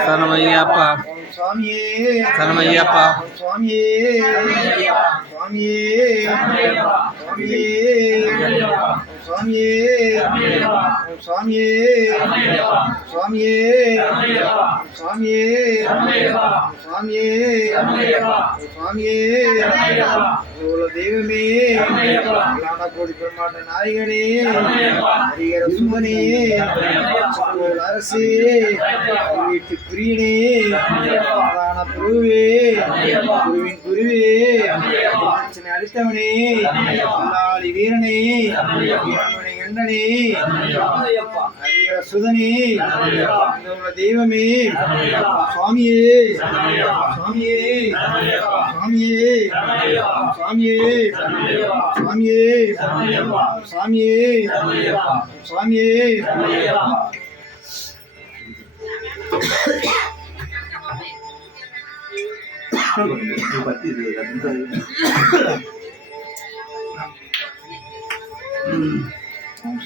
சரணமையப்பா சுவாமியே சரணமையப்பா சுவாமியே சுவாமியே சுவாமியே சுவாமியே சுவாமியே சுவாமியே சுவாமியே சுவாமியே சுவாமியே தெய்வமே கோடி பிரம்மாண்ட நாயகனே ஹரிகர சுமனே அரசே வீட்டு பிரியனே குருவே குருவின் குருவே அளித்தவனே அல்லாளி வீரனே வீரனுடைய கண்டனே ஹரிகர சுதனே தெய்வமே சுவாமியே சுவாமியே சுவாமியே சுவாமியே சுவாமியே சுவாமியே சுவாமியே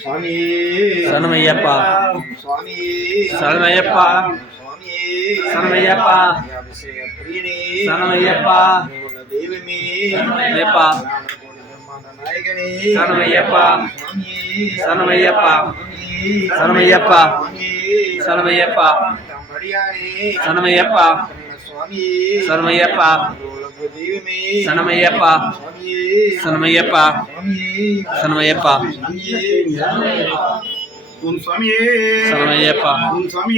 சுவாமி சரணமையப்பா சுவாமி சரணமையப்பா சரணமையப்பா பிரியனே சரணமையப்பா தெய்வமே சரணமையப்பா நாயகனே சரணமையப்பா சரணமையப்பா சரணமையப்பா சரணமையப்பா சரணமையப்பா சுவாமி சரணமையப்பா தெய்வமே சரணமையப்பா சரணமையப்பா சரணமையப்பா சுவாமியே சரணமையப்பா சுவாமியே